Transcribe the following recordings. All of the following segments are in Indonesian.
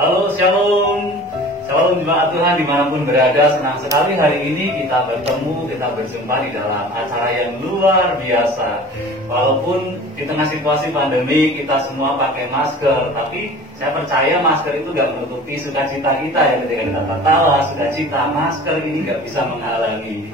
Halo, shalom. Shalom jemaat Tuhan dimanapun berada. Senang sekali hari ini kita bertemu, kita berjumpa di dalam acara yang luar biasa. Walaupun di tengah situasi pandemi kita semua pakai masker, tapi saya percaya masker itu gak menutupi sukacita kita ya. Ketika kita tertawa, sukacita, masker ini gak bisa menghalangi.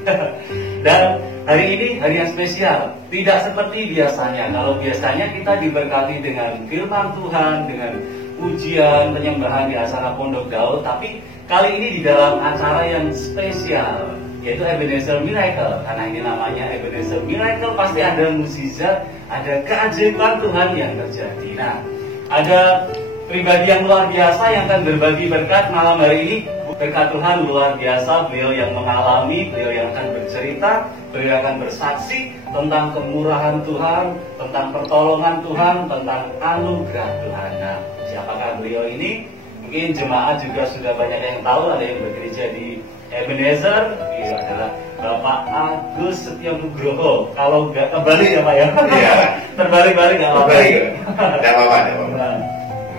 Dan hari ini hari yang spesial. Tidak seperti biasanya. Kalau biasanya kita diberkati dengan firman Tuhan, dengan ujian penyembahan di acara Pondok Daud, tapi kali ini di dalam acara yang spesial, yaitu Ebenezer Miracle. Karena ini namanya Ebenezer Miracle, pasti ada mukjizat, ada keajaiban Tuhan yang terjadi. Nah, ada pribadi yang luar biasa yang akan berbagi berkat malam hari ini. Berkat Tuhan luar biasa, beliau yang mengalami, beliau yang akan bercerita, beliau yang akan bersaksi tentang kemurahan Tuhan, tentang pertolongan Tuhan, tentang anugerah Tuhan. Nah, siapakah beliau ini? Mungkin jemaat juga sudah banyak yang tahu, ada yang bekerja di Ebenezer. Beliau adalah Bapak Agus Setio Nugroho. Kalau nggak kembali ya Pak ya? Iya. Terbalik-balik nggak apa-apa. Tidak apa-apa.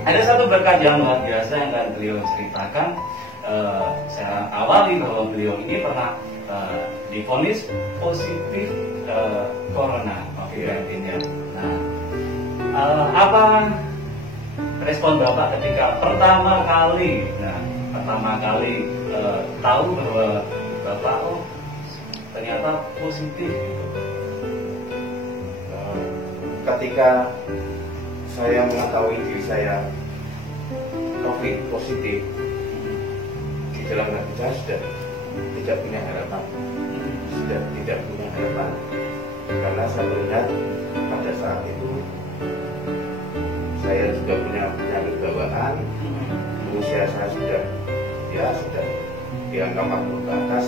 Ada satu berkat yang luar biasa yang akan beliau ceritakan. Saya awali bahwa beliau ini pernah divonis positif corona COVID-19 ya. Nah, apa respon Bapak ketika pertama kali tahu bahwa Bapak ternyata positif gitu? Ketika saya mengetahui diri saya COVID positif, di dalam hati saya sudah tidak punya harapan, karena saya melihat pada saat itu saya sudah punya penyakit bawaan, usia saya sudah di angka 40 ke atas.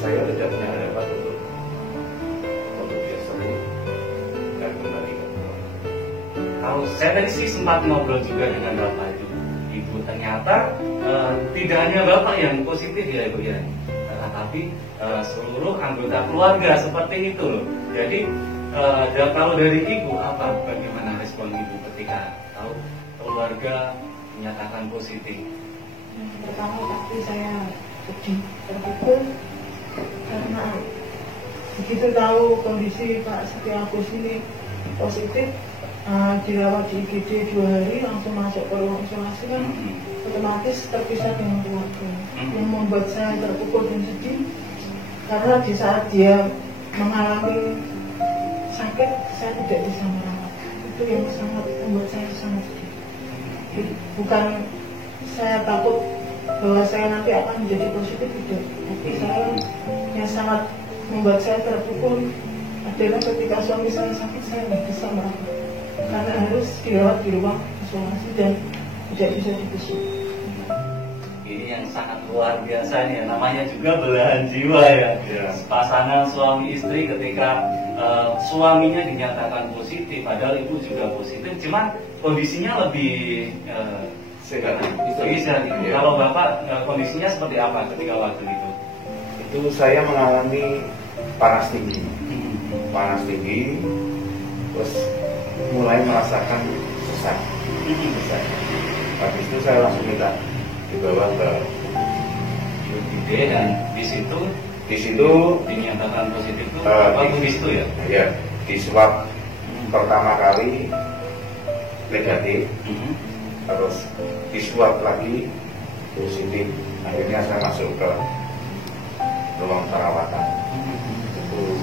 Saya tidak punya harapan untuk bisa sembuh dan kembali ke Tuhan. Kalau saya tadi sih sempat ngobrol juga dengan Bapak Ibu, ternyata tidak hanya Bapak yang positif ya Ibu ya, tapi seluruh anggota keluarga seperti itu loh. Jadi kalau dari Ibu bagaimana respon Ibu ketika tahu keluarga menyatakan positif? Pertama pasti saya sedih, terpukul karena begitu tahu kondisi Pak Setio Agus ini positif, dirawat di IGD 2 hari langsung masuk ke ruang isolasi kan otomatis terpisah dengan keluarga, yang membuat saya terpukul dan sedih karena di saat dia mengalami sakit saya tidak bisa merawat. Itu yang sangat membuat saya sangat sedih. Bukan saya takut bahwa saya nanti akan menjadi positif, tidak, tapi saya yang sangat membuat saya terpukul adalah ketika suami saya sakit saya tidak bisa merawat karena harus dirawat di ruang isolasi dan tidak bisa dibesuk. Ini yang sangat luar biasa nih, namanya juga belahan jiwa ya. Pasangan suami istri ketika suaminya dinyatakan positif, padahal ibu juga positif, cuman kondisinya lebih Sehat. Kalau Bapak kondisinya seperti apa ketika waktu itu? Itu saya mengalami panas tinggi, terus mulai merasakan sesak. Habis itu saya langsung minta dibawa ke UGD dan di situ dinyatakan positif itu di situ ya? Ya, di swab pertama kali negatif, terus di swab lagi positif. Akhirnya saya masuk ke ruang perawatan. Itu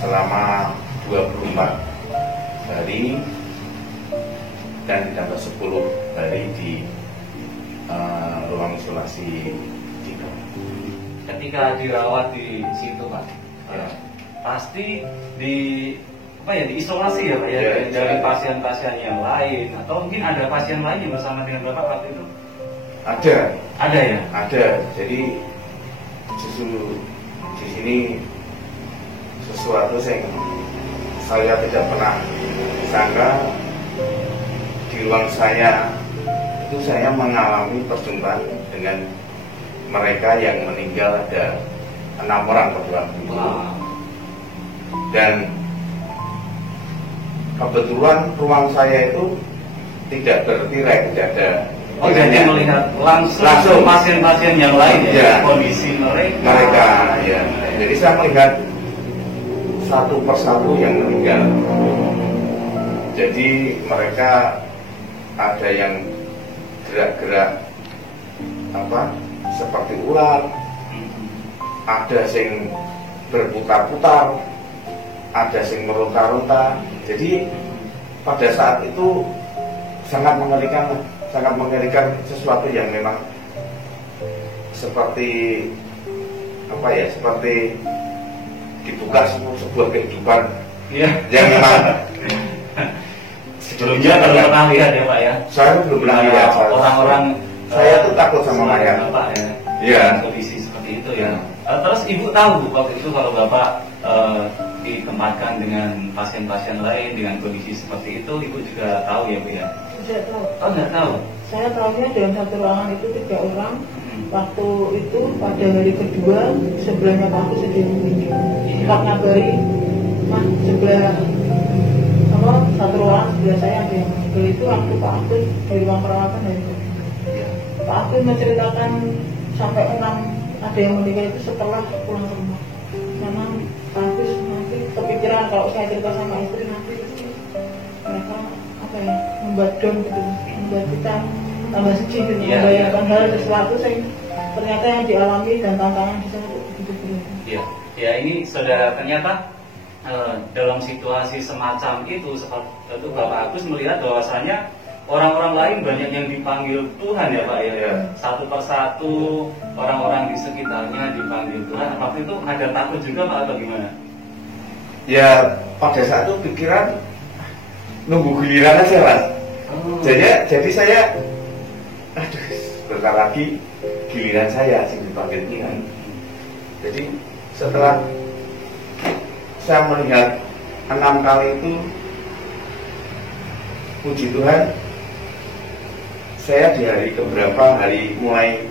selama 24 hari dan ditambah 10 hari di ruang isolasi 3. Ketika dirawat di situ Pak, pasti diisolasi ya Pak ya, dari pasien-pasien yang lain, atau mungkin ada pasien lain yang bersama dengan Bapak waktu itu? Ada ya? Ada. Jadi justru di sini sesuatu saya tidak pernah sangka di ruang saya itu saya mengalami perjumpaan dengan mereka yang meninggal, ada 6 orang kebetulan. Dan kebetulan ruang saya itu tidak bertirai, tidak ada Oh, jadi melihat langsung pasien-pasien yang lain ya, kondisi mereka ya. Jadi saya melihat satu persatu yang meninggal. Jadi mereka ada yang gerak-gerak seperti ular, ada yang berputar-putar, ada yang meronta-ronta. Jadi pada saat itu sangat mengerikan sesuatu yang memang seperti seperti dibuka sebuah kehidupan yang memang sebelumnya kalau pernah lihat ya Pak ya. Saya belum pernah lihat. Orang-orang saya tuh takut sama mayat. Bapak ya. Iya. Kondisi seperti itu ya. Terus Ibu tahu waktu itu kalau Bapak ditempatkan dengan pasien-pasien lain dengan kondisi seperti itu, Ibu juga tahu ya Bu ya? Tidak tahu. Oh, nggak tahu. Saya tahunya dalam satu ruangan itu 3 orang. Waktu itu pada hari kedua sebelahnya Pak Agus ada yang meninggal. Pak ngabari, Mas sebelah satu ruangan sebelah saya ada yang meninggal. Itu waktu Pak Agus dari ruang perawatan hari kedua. Pak Agus menceritakan sampai orang ada yang meninggal itu setelah pulang ke rumah. Memang Pak Agus nanti kepikiran kalau saya cerita sama istri nanti mereka membuat down gitu, membuat kita tambah sedih gitu, membayangkan hal sesuatu ternyata yang dialami dan tantangan di sana begitu berat. Iya, ya ini saudara ternyata dalam situasi semacam itu seperti itu Bapak Agus melihat bahwasanya orang-orang lain banyak yang dipanggil Tuhan ya Pak ya. Satu persatu orang-orang di sekitarnya dipanggil Tuhan. Waktu itu ada takut juga Pak atau gimana? Ya pada saat itu pikiran nunggu giliran aja Mas. Jadi saya bentar lagi giliran saya sing dipanggil Tuhan. Jadi setelah saya melihat 6 kali itu, puji Tuhan, saya di hari keberapa, mulai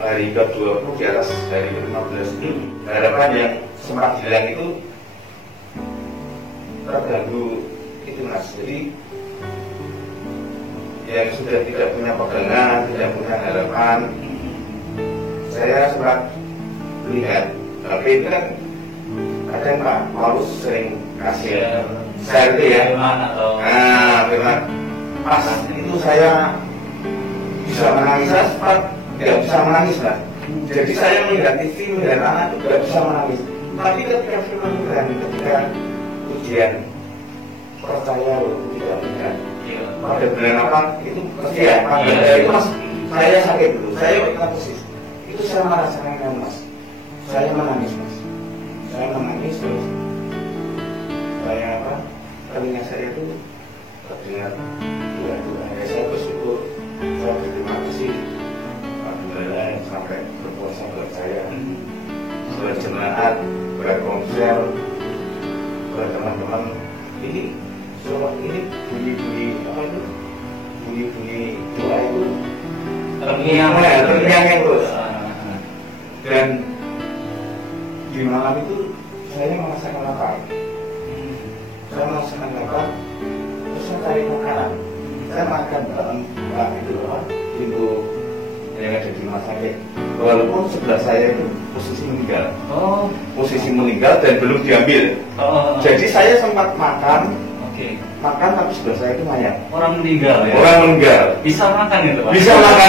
hari ke-20 di atas hari ke-15 itu, harapan yang sempat hilang itu terganggu itu Mas. Jadi yang sudah tidak punya pegangan, tidak punya harapan, saya sempat lihat HP itu kan kadang Pak Paulus sering kasih share itu ya. Firman. Pas itu saya bisa menangis, saya sempat tidak bisa menangis Mas. Jadi saya melihat TV, melihat anak itu tidak bisa menangis. Tapi ketika firman Tuhan, ketika ujian percaya loh, tidak benar. Pada bulan apa itu pasti ya. Itu Mas, saya sakit dulu, saya ingat persis. Itu saya merasakan Mas. Saya menangis Mas. Saya menangis terus. Saya telinga saya itu terdengar dua-dua. Saya bersyukur, saya berterima kasih Pak Gembala yang sampai berpuasa buat saya, buat jemaat, buat konser, buat teman-teman. Ini bunyi-bunyi bunyi doa itu terngiang terus. Dan di malam itu saya merasakan lapar. Saya merasakan lapar, terus saya cari makanan. Saya makan dalam pintu yang ada di rumah sakit. Walaupun sebelah saya itu posisi meninggal. Posisi meninggal dan belum diambil. Jadi saya sempat makan. Makan tapi sebelah saya itu mayat. Orang meninggal ya? Orang meninggal. Bisa makan itu Pak? Bisa makan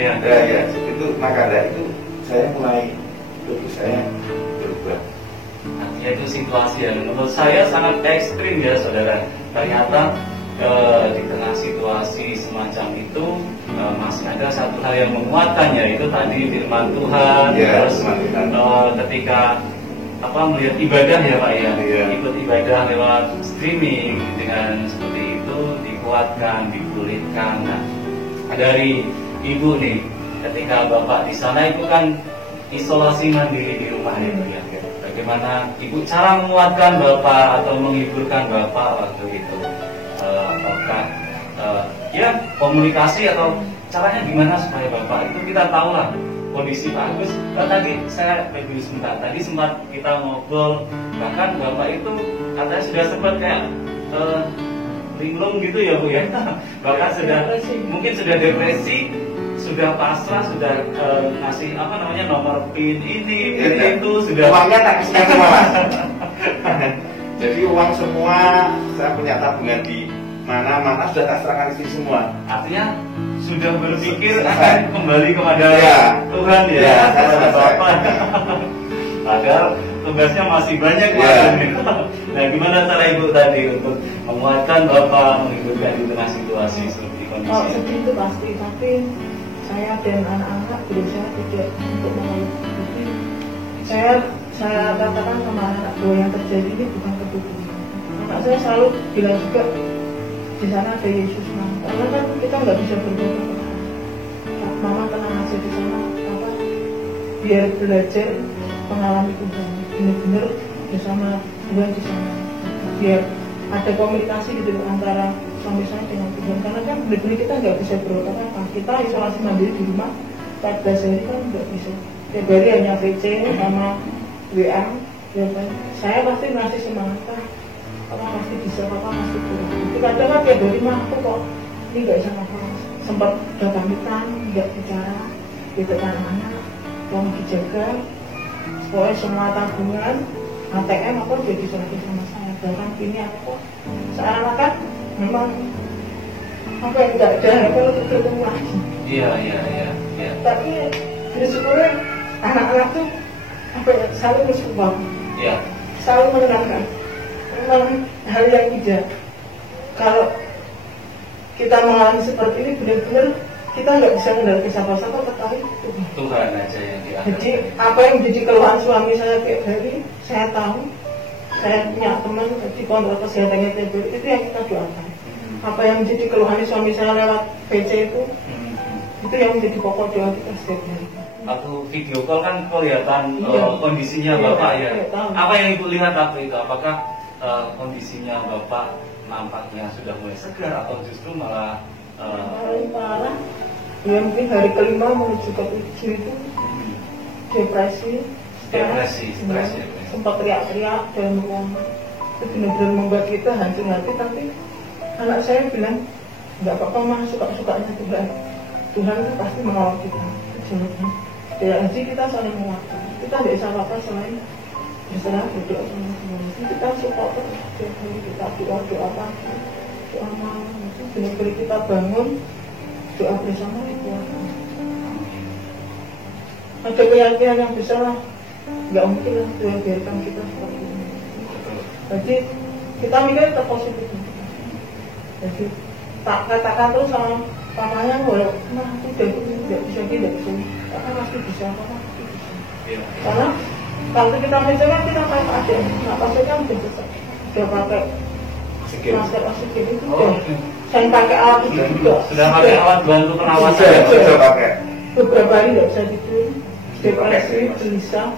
ya. Ya, itu makan itu saya mulai tubuh saya berubah. Artinya itu situasi yang menurut saya sangat ekstrim ya saudara. Ternyata di tengah situasi semacam itu masih ada satu hal yang menguatkan, yaitu tadi firman Tuhan. Ya, terus ketika melihat ibadah ya Pak ya, ikut ibadah lewat streaming dengan seperti itu dikuatkan, dipulihkan. Nah, dari Ibu nih, ketika Bapak di sana itu kan isolasi mandiri di rumah itu ya. Bagaimana Ibu cara menguatkan Bapak atau menghiburkan Bapak waktu itu? Apakah komunikasi atau caranya gimana supaya Bapak itu kita tahu lah kondisi Pak Agus. Tadi saya review sebentar, tadi sempat kita ngobrol, bahkan Bapak itu katanya sudah sempat kayak linglung gitu ya Bu ya. Bahkan sudah Depresi. mungkin sudah depresi, sudah pasrah, sudah ngasih apa namanya nomor PIN ini, PIN Iya. itu sudah. Uangnya tak kasihkan semua Mas. Jadi uang semua saya punya tabungan di mana sudah tak serahkan istri semua. Artinya sudah berpikir Selesai. akan kembali kepada Ya. Tuhan ya. Ya, saya kepada selesai. Bapa. Padahal tugasnya masih banyak Ya. Pak. Nah, gimana cara Ibu tadi untuk menguatkan Bapak, menghiburkan di tengah situasi seperti Oh, kondisi? sedih itu pasti, tapi saya dan anak-anak berusaha tidak untuk mengeluh. Saya katakan sama anak bahwa yang terjadi ini bukan kebetulan. Anak saya selalu bilang juga di sana ada Yesus, Mama. Karena kan kita nggak bisa berbuat apa-apa. Mama tenang aja di sana, apa? Biar belajar mengalami Tuhan, benar-benar bersama Tuhan di sana. Biar ada komunikasi gitu antara suami saya dengan Tuhan. Karena kan benar-benar kita nggak bisa berbuat apa-apa. Kita isolasi mandiri di rumah 14 hari kan nggak bisa. Tiap hari hanya VC sama WA. Ya kan? Saya pasti ngasih semangat, Papa pasti bisa, Papa pasti bisa. Tapi kadang kan tiap hari mah aku kok ini nggak bisa apa. Sempat udah pamitan, nggak bicara, gitu kan anak, yang dijaga. Pokoknya semua tabungan, ATM aku udah diserahkan sama saya. Bahkan kini aku seakan-akan memang apa yang nggak ada, aku lebih ketemu lagi. Iya. Tapi bersyukurnya anak-anak tuh apa ya, saling mensupport, Iya. saling menenangkan. Memang hal yang tidak, kalau kita mengalami seperti ini benar-benar kita nggak bisa mendalami siapa-siapa kecuali Tuhan. Tuhan aja yang diangkat. Jadi apa yang menjadi keluhan suami saya tiap hari, saya tahu. Saya punya teman di kontrol kesehatannya tiap hari, itu yang kita doakan. Apa yang menjadi keluhan suami saya lewat PC itu yang menjadi pokok doa kita setiap hari. Waktu video call kan kelihatan Iya. kondisinya Iya, Bapak ya. iya, tahu. Apa yang Ibu lihat waktu itu? Apakah kondisinya Bapak nampaknya sudah mulai segar atau justru malah Paling parah, ya mungkin hari kelima menuju ke 7 itu depresi, stres ya? sempat teriak-teriak dan ruangan. Itu benar-benar membuat kita hancur hati. Tapi anak saya bilang nggak apa-apa mah, suka-sukanya Tuhan. Tuhan itu pasti mengawal kita. Jawabannya. Jadi kita saling menguatkan. Kita tidak bisa apa-apa selain berserah berdoa sama Tuhan. Kita support tiap hari, kita doa pagi, doa malam. Itu benar-benar kita bangun doa bersama dikuatkan. Ada keyakinan yang besar lah. Nggak mungkin lah Tuhan biarkan kita seperti ini. Jadi kita mikir tetap positif. Jadi tak katakan terus sama papanya, walau nah aku udah tidak bisa gini, tidak bisa, kakak pasti bisa, kakak pasti bisa. Iya. Karena kalau kita mencoba kita pakai ada, nggak pakai kan udah pakai Sikit. masker oksigen itu Oh, udah. Saya pakai alat itu juga. sudah pakai alat bantu pernapasan Sudah, ya? sudah pakai. Beberapa hari nggak bisa tidur, depresi, Pakai. gelisah,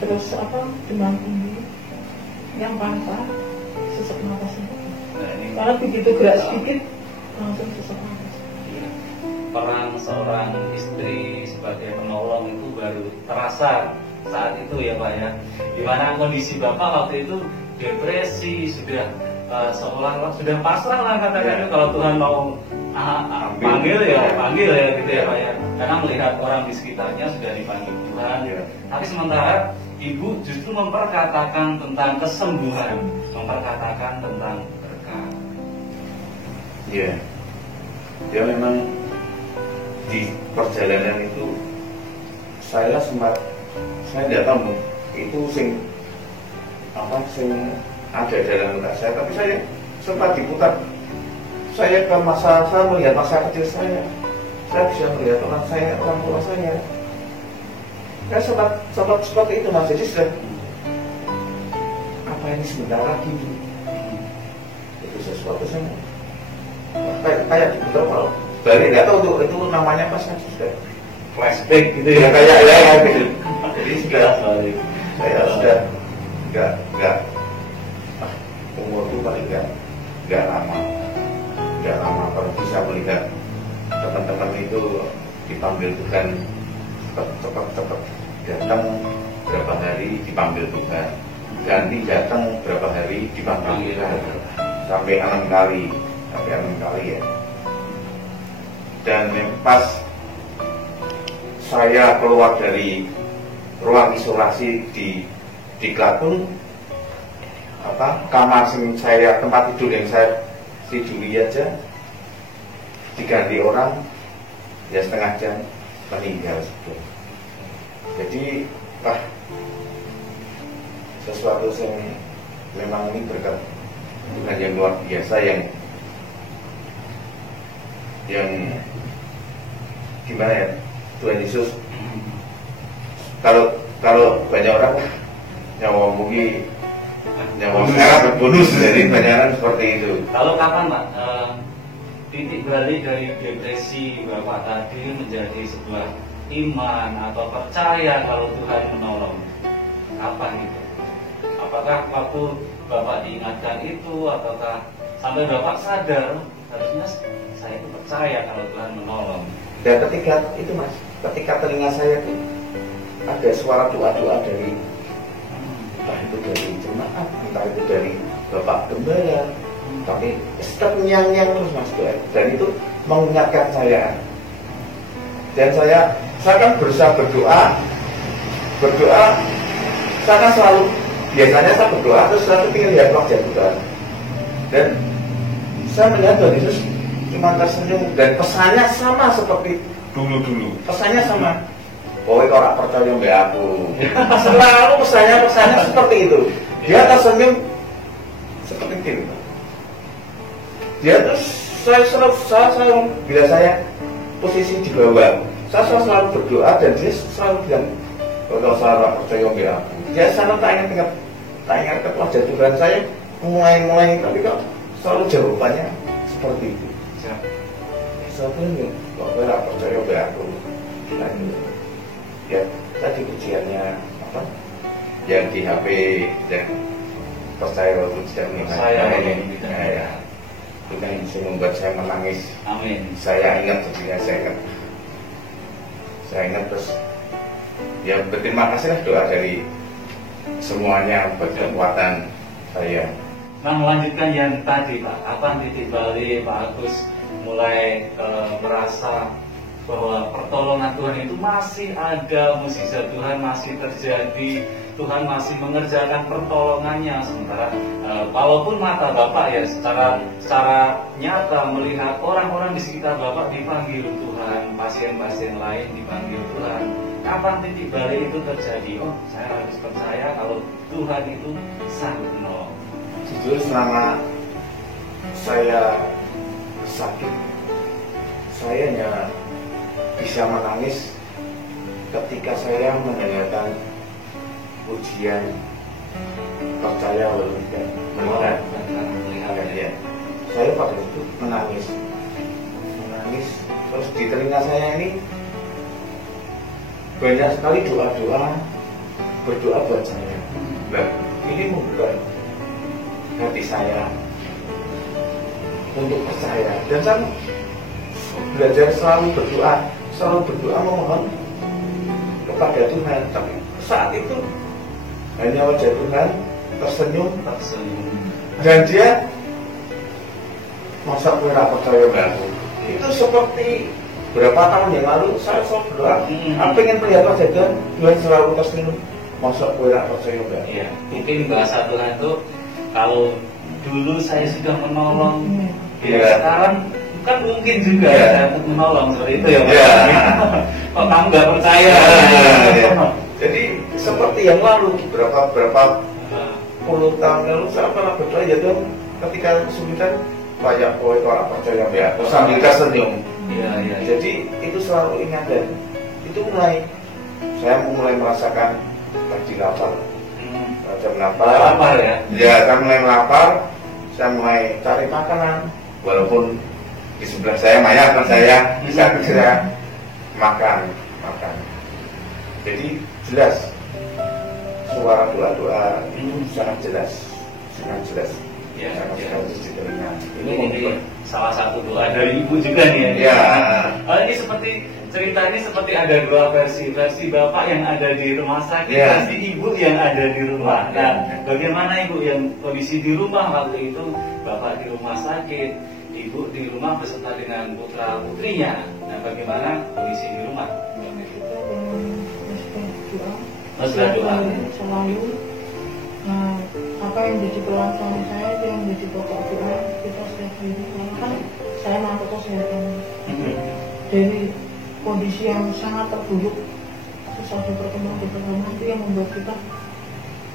terus apa demam tinggi, yang paling parah sesak napas. Nah, ini Karena begitu gerak sedikit langsung sesak napas. peran seorang istri sebagai penolong itu baru terasa saat itu ya Pak ya. Dimana kondisi Bapak waktu itu depresi, sudah seolah-olah sudah pasrah lah katakan. Kalau Tuhan mau panggil ya gitu ya Pak ya. Karena melihat orang di sekitarnya sudah dipanggil Tuhan. Ya. Tapi sementara Ibu justru memperkatakan tentang kesembuhan, memperkatakan tentang berkah. Iya. Ya memang di perjalanan itu saya tidak tahu itu sing ada dalam otak saya, tapi saya sempat diputar. Saya melihat masa kecil saya bisa melihat orang tua saya. Saya sempat seperti itu Mas. Jadi sudah apa ini sebentar lagi itu sesuatu yang kayak diputar kalau balik, nggak tahu itu namanya apa, saya sudah Flashback gitu ya ya. kayak ya gitu. Jadi sudah Balik. saya sudah nggak umur itu paling nggak lama kalau bisa melihat teman-teman itu dipanggil Tuhan cepat datang berapa hari dipanggil Tuhan, ganti datang berapa hari dipanggil Tuhan. sampai 6 kali ya. Dan pas saya keluar dari ruang isolasi di Klaten, kamar saya, tempat tidur yang saya tiduri aja diganti orang ya setengah jam meninggal. Jadi sesuatu yang memang ini berkat Tuhan yang luar biasa, yang gimana ya, Tuhan Yesus. Kalau banyak orang nyawa mungkin nyawa sekarang bonus, jadi banyak orang seperti itu. Kalau kapan Pak titik balik dari depresi Bapak tadi menjadi sebuah iman atau percaya kalau Tuhan menolong? Kapan itu? Apakah waktu Bapak diingatkan itu, ataukah sampai Bapak sadar harusnya saya itu percaya kalau Tuhan menolong? Dan ketika itu Mas, ketika telinga saya itu ada suara doa-doa dari entah itu dari jemaat, entah itu dari Bapak Gembala, tapi tetap nyang-nyang terus Mas doa. Dan itu mengingatkan saya. Dan saya kan berusaha berdoa, saya kan selalu, biasanya saya berdoa terus selalu ingin lihat wajah Tuhan. Dan saya melihat Tuhan Yesus cuma tersenyum, dan pesannya sama seperti dulu. Pesannya sama. Kowe kok ora percaya mbek aku. Selalu pesannya seperti itu. Dia tersenyum seperti itu. Dia terus saya bila saya posisi di bawah, saya selalu berdoa dan dia selalu bilang, kalau saya percaya mbek aku. Dia selalu tak ingat ke wajah Tuhan saya mulai, tapi kok selalu jawabannya seperti itu. Sebenarnya kok ora percaya mbek aku. Ya, tadi ujiannya apa? Yang di HP dan percaya ujian ini. Ya. Itu kan bisa membuat saya menangis. Amin. Saya ingat terus. Ya berterima kasih lah doa dari semuanya buat kekuatan saya. Nah, melanjutkan yang tadi Pak, apa titik balik Pak Agus mulai merasa bahwa pertolongan Tuhan itu masih ada, mukjizat Tuhan masih terjadi, Tuhan masih mengerjakan pertolongannya, sementara walaupun mata Bapak ya secara nyata melihat orang-orang di sekitar Bapak dipanggil Tuhan, pasien-pasien lain dipanggil Tuhan. Kapan titik balik itu terjadi? Oh, saya harus percaya kalau Tuhan itu sanggup menolong. Jujur selama saya sakit, saya hanya bisa menangis ketika saya mendengarkan ujian percaya atau tidak melihat ya. Saya pada itu menangis terus di telinga saya ini banyak sekali berdoa buat saya. Nah, ini membuka hati saya untuk percaya, dan saya belajar selalu berdoa memohon kepada Tuhan. Tapi saat itu hanya wajah Tuhan tersenyum, dan dia masa kira percaya baru. Itu seperti berapa tahun yang lalu saya selalu berdoa, aku ingin melihat wajah Tuhan selalu tersenyum, masa kira percaya baru. Iya, mungkin bahasa Tuhan itu kalau dulu saya sudah menolong, sekarang kan mungkin juga saya menolong seperti itu ya Pak. Kok kamu nggak percaya? Jadi seperti yang lalu berapa puluh tahun lalu saya pernah berdoa, ya Tuhan, ketika kesulitan banyak orang percaya ya, sambil tersenyum. Iya. Jadi itu selalu ingat, dan itu saya mulai merasakan lagi lapar. Jam lapar ya? Ya, saya mulai lapar, saya mulai cari makanan, walaupun di sebelah saya mayat, saya bisa segera makan. Jadi jelas suara doa itu sangat jelas. Ya, ini salah satu doa dari ibu juga nih ya. Ya. Ini seperti cerita ini seperti ada dua versi bapak yang ada di rumah sakit, versi ibu yang ada di rumah. Nah, bagaimana ibu yang kondisi di rumah waktu itu, bapak di rumah sakit, ibu di rumah beserta dengan putra putrinya. Nah, bagaimana kondisi di rumah? Kita doa selalu. Nah, apa yang jadi peluang suami saya itu yang menjadi pokok doa kita setiap hari. Karena kan saya mampu kesehatan dari kondisi yang sangat terburuk, susah berkembang itu yang membuat kita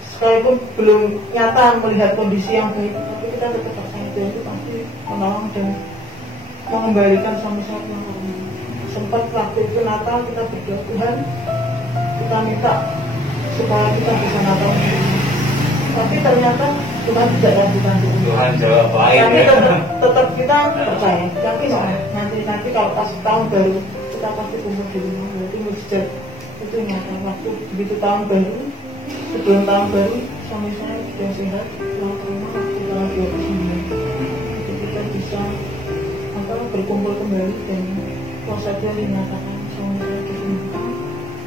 sekalipun belum nyata melihat kondisi yang baik, tapi kita tetap percaya Tuhan itu pasti menolong dan mengembalikan suami saya yang normal. Sempat waktu itu Natal kita berdoa Tuhan, kita minta supaya kita bisa Natal di rumah. Tapi ternyata Tuhan tidak lakukan itu. Tuhan jawab baik. Tapi tetap kita percaya. Tapi nanti kalau pas tahun baru kita pasti kumpul di rumah. Berarti mujizat itu nyata. Waktu begitu tahun baru, sebelum tahun baru suami saya sudah sehat, pulang ke rumah waktu tanggal 29. Jadi kita bisa berkumpul kembali dan puasa dia dinyatakan suami saya disembuhkan.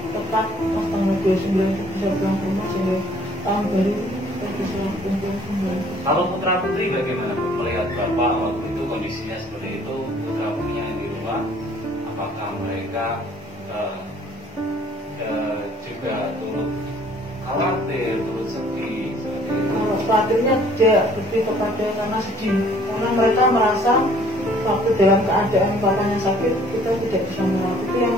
Tepat pas tanggal 29 bisa pulang ke rumah sehingga tahun baru kita bisa kumpul kembali. Kalau putra putri bagaimana Bu? Melihat bapak waktu itu kondisinya seperti itu, putra putrinya yang di rumah, apakah mereka juga turut khawatir, turut sedih seperti itu? Kalau khawatirnya tidak lebih kepada karena sedih, karena mereka merasa waktu dalam keadaan bapaknya sakit kita tidak bisa merawat, itu yang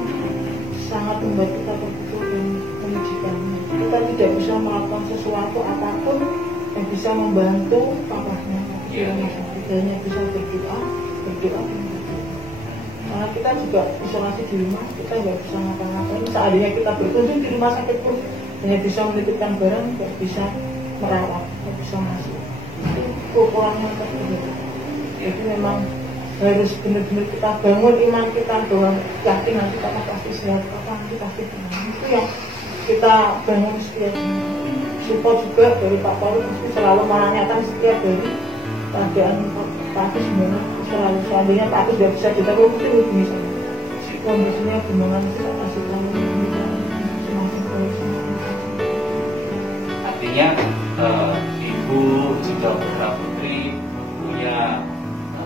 sangat membuat kita terpukul dan menyedihkan. Kita tidak bisa melakukan sesuatu apapun yang bisa membantu papahnya. Hanya bisa berdoa. Karena kita juga isolasi di rumah, kita nggak bisa ngapa-ngapain. Seandainya kita berkunjung di rumah sakit pun hanya bisa menitipkan barang, nggak bisa merawat, nggak bisa masuk. Itu kekurangan tersebut. Jadi memang harus benar-benar kita bangun iman kita bahwa yakin nanti kita pasti sehat, nanti pasti tenang. Itu yang kita bangun setiap hari. Support juga dari Pak Paul pasti selalu menanyakan setiap hari keadaan Pak Agus gimana, selalu seandainya Pak Agus tidak bisa ditelepon mungkin hubungi saya. Kondisinya gimana kita kasih tahu semakin baik semakin. Artinya ibu juga putra putri punya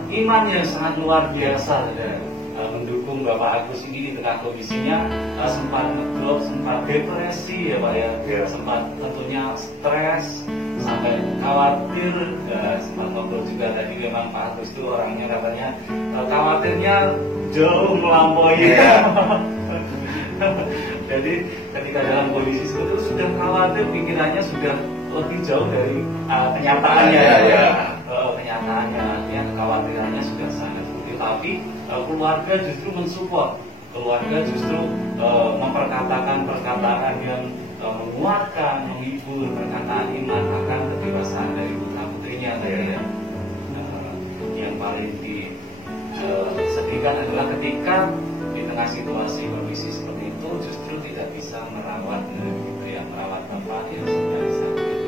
iman yang sangat luar biasa dan mendukung Bapak Agus ini di tengah kondisinya sempat ngedrop, sempat depresi ya Pak ya, sempat tentunya stres sampai khawatir, sempat ngobrol juga tadi memang Pak Agus itu orangnya katanya khawatirnya jauh melampaui ya. Jadi ketika dalam kondisi seperti itu sudah khawatir, pikirannya sudah lebih jauh dari kenyataannya ya. Kenyataannya artinya kekhawatirannya sudah sangat tinggi, tapi keluarga justru mensupport, keluarga justru memperkatakan perkataan yang menguatkan, menghibur, perkataan iman akan kedewasaan dari putra putrinya tadi ya. Yang paling disedihkan adalah ketika di tengah situasi kondisi seperti itu justru tidak bisa merawat gitu ya, merawat bapak yang sedang sakit.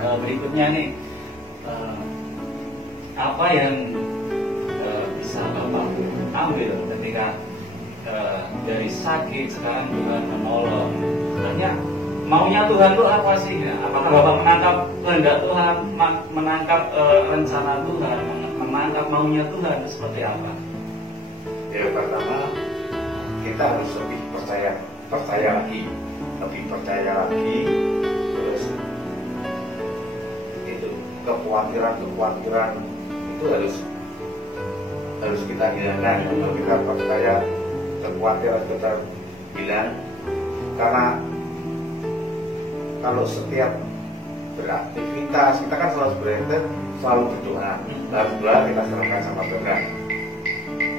Nah, berikutnya nih apa yang bisa bapak ambil ketika dari sakit sekarang Tuhan menolong? Sebenarnya maunya Tuhan itu apa sih ya? Apakah bapak menangkap kehendak Tuhan, menangkap rencana Tuhan, menangkap maunya Tuhan seperti apa? Ya pertama kita harus lebih percaya lagi, terus itu kekhawatiran itu harus kita hilangkan. Kalau kita percaya, kekhawatiran kita hilang, karena kalau setiap beraktivitas kita kan selalu berdoa, kita serahkan sama Tuhan.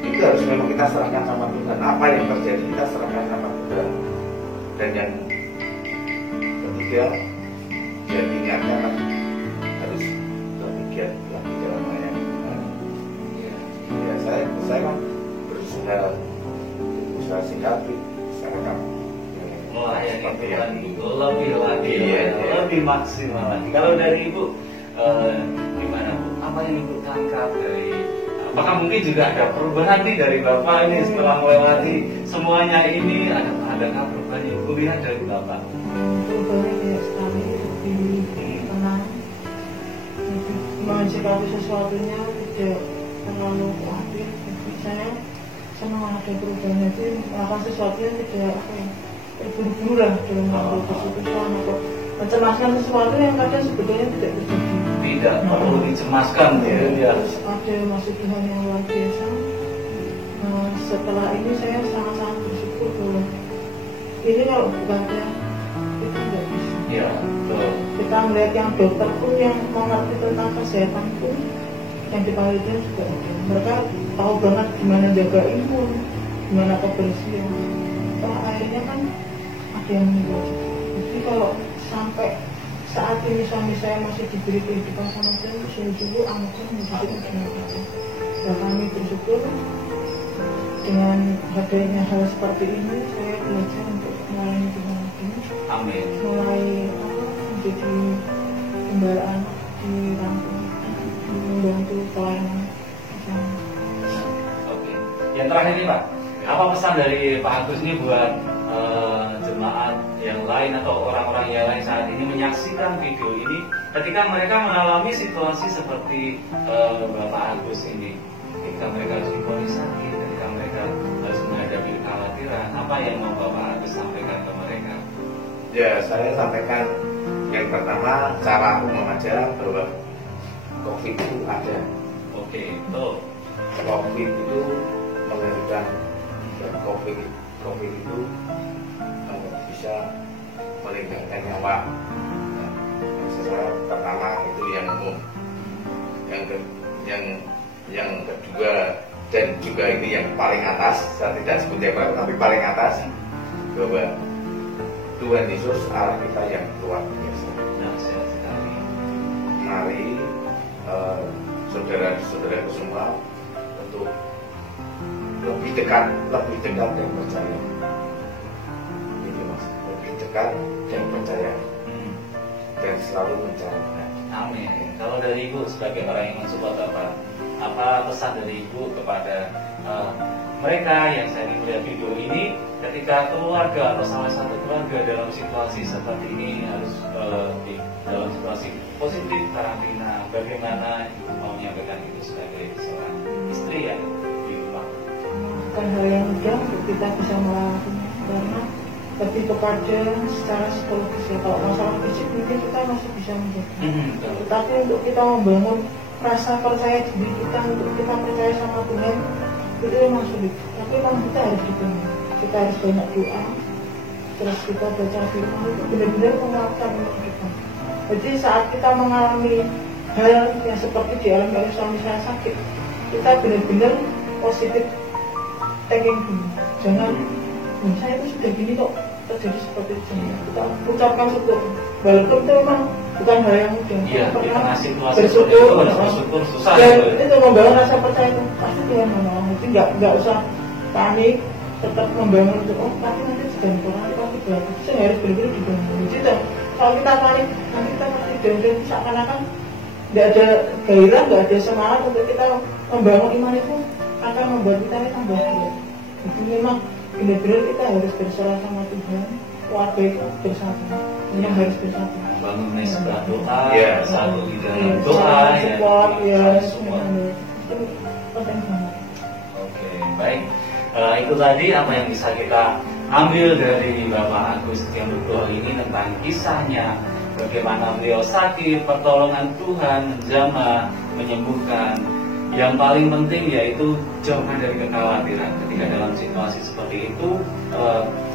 Itu harus memang kita serahkan sama Tuhan. Apa yang terjadi kita serahkan sama Tuhan. Dan yang ketiga, ya ingatnya kan harus lebih giat lagi dalam melayani Tuhan. Ya saya kan berusaha singkati masyarakat melayani Tuhan lebih lagi, lebih maksimal lagi. Kalau dari Ibu gimana Bu? Apa yang Ibu tangkap dari Apakah mungkin juga ada perubahan nih dari Bapak ini setelah melewati semuanya ini, adakah perubahan yang Ibu lihat dari Bapak? Perubahan ya sekali, lebih tenang, lebih menghadapi sesuatunya tidak terlalu khawatir. Jadi saya senang ada perubahan, jadi melakukan sesuatu yang tidak terburu-buru lah dalam mengambil keputusan atau mencemaskan sesuatu yang kadang sebetulnya tidak terjadi. Tidak perlu dicemaskan ya. Terus ada masuk Tuhan yang luar biasa. Nah, setelah ini saya sangat-sangat bersyukur bahwa ini kalau bukan dia kita nggak bisa. Iya, betul. Kita melihat yang dokter pun yang mengerti tentang kesehatan pun yang dipanggilnya juga ada. Mereka tahu banget gimana jaga imun, gimana kebersihan. Wah, akhirnya kan ada yang meninggal. Jadi kalau sampai saat ini suami saya masih diberi kehidupan sama saya, saya dulu anugerah menjadi kebenaran. Dan kami bersyukur dengan hadirnya hal seperti ini, saya belajar untuk melayani Tuhan ini. Amin. Mulai menjadi gembala anak di Lampung, membantu pelayanan. Oke. Yang terakhir nih Pak, apa pesan dari Pak Agus ini buat jemaat yang lain atau orang-orang yang lain saat ini menyaksikan video ini ketika mereka mengalami situasi seperti Bapak Agus ini, ketika mereka harus diponis sakit, ketika mereka harus menghadapi kekhawatiran, apa yang mau Bapak Agus sampaikan ke mereka? Ya, saya sampaikan yang pertama cara umum aja bahwa COVID itu ada. Oke, betul. COVID itu mengerikan, dan COVID itu bisa meninggalkan nyawa. Nah, secara pertama itu yang umum. Yang kedua dan juga ini yang paling atas, saya tidak sebut yang baru tapi paling atas, bahwa Tuhan Yesus Allah kita yang luar biasa. Nasihat sekali. Mari saudara-saudara semua untuk lebih dekat dan percaya. Ini mas, lebih dekat dan percaya dan selalu mencari. Amin. Kalau dari Ibu sebagai orang yang mensupport Bapak, apa pesan dari Ibu kepada mereka yang saya melihat video ini, ketika keluarga atau salah satu keluarga dalam situasi seperti ini harus dalam situasi positif karantina, bagaimana Ibu mau menyampaikan itu sebagai seorang istri yang di rumah? Bukan hal yang mudah untuk kita bisa melakukannya, karena lebih kepada secara psikologis ya. Kalau masalah fisik mungkin kita masih bisa menjaga, tetapi untuk kita membangun rasa percaya diri kita, untuk kita percaya sama Tuhan, itu memang sulit. Tapi memang kita harus dibangun, kita harus banyak doa, terus kita baca firman, itu benar-benar menguatkan untuk kita. Jadi saat kita mengalami hal yang seperti dialami oleh suami saya sakit, kita benar-benar positif thinking dulu. Jangan, saya itu sudah gini kok terjadi seperti itu. Kita ucapkan syukur, walaupun itu memang bukan hal yang mudah. Iya, di tengah situasi bersyukur, bersyukur susah. Dan itu membangun rasa percaya itu pasti Tuhan menolong. Jadi nggak usah panik, tetap membangun itu. Oh, tapi nanti sebentar nanti pasti bagus. Saya harus benar-benar dibangun. Jadi kalau kita panik, nanti kita pasti dan seakan-akan nggak ada gairah, nggak ada semangat untuk kita membangun iman itu, akan membuat kita ini tambah kuat. Jadi memang benar-benar kita harus berserah sama Tuhan, keluarga itu bersatu, memang harus bersatu. Bangun mesbah doa, Ya. satu di dalam doa, support, ya, support. itu penting banget. Oke, baik. Itu tadi apa yang bisa kita ambil dari Bapak Agus yang betul ini tentang kisahnya, bagaimana beliau sakit, pertolongan Tuhan menjamah, menyembuhkan. Yang paling penting yaitu jauhkan dari kekhawatiran. Ketika dalam situasi seperti itu,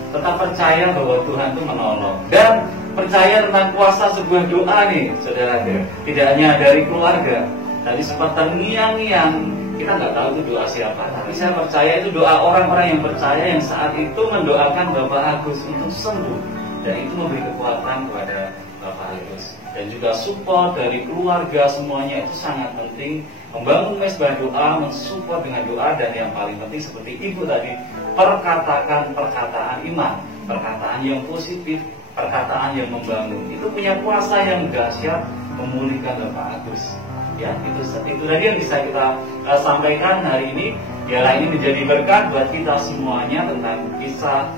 tetap percaya bahwa Tuhan itu menolong, dan percaya tentang kuasa sebuah doa nih, saudara. Tidak hanya dari keluarga. Tadi sempat terngiang-ngiang, kita nggak tahu itu doa siapa, tapi saya percaya itu doa orang-orang yang percaya yang saat itu mendoakan Bapak Agus untuk sembuh, dan itu memberi kekuatan kepada Bapak Agus. Dan juga support dari keluarga semuanya itu sangat penting. Membangun mesbah doa, mensupport dengan doa, dan yang paling penting seperti Ibu tadi, perkatakan perkataan iman, perkataan yang positif, perkataan yang membangun. Itu punya kuasa yang dahsyat memulihkan Bapak Agus. Ya, itu tadi yang bisa kita sampaikan hari ini. Biarlah ini menjadi berkat buat kita semuanya tentang kisah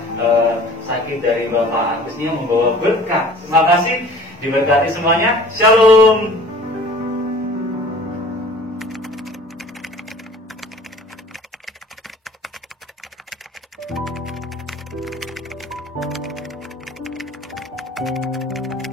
sakit dari Bapak Agus ini yang membawa berkat. Terima kasih, diberkati semuanya. Shalom. Thank you.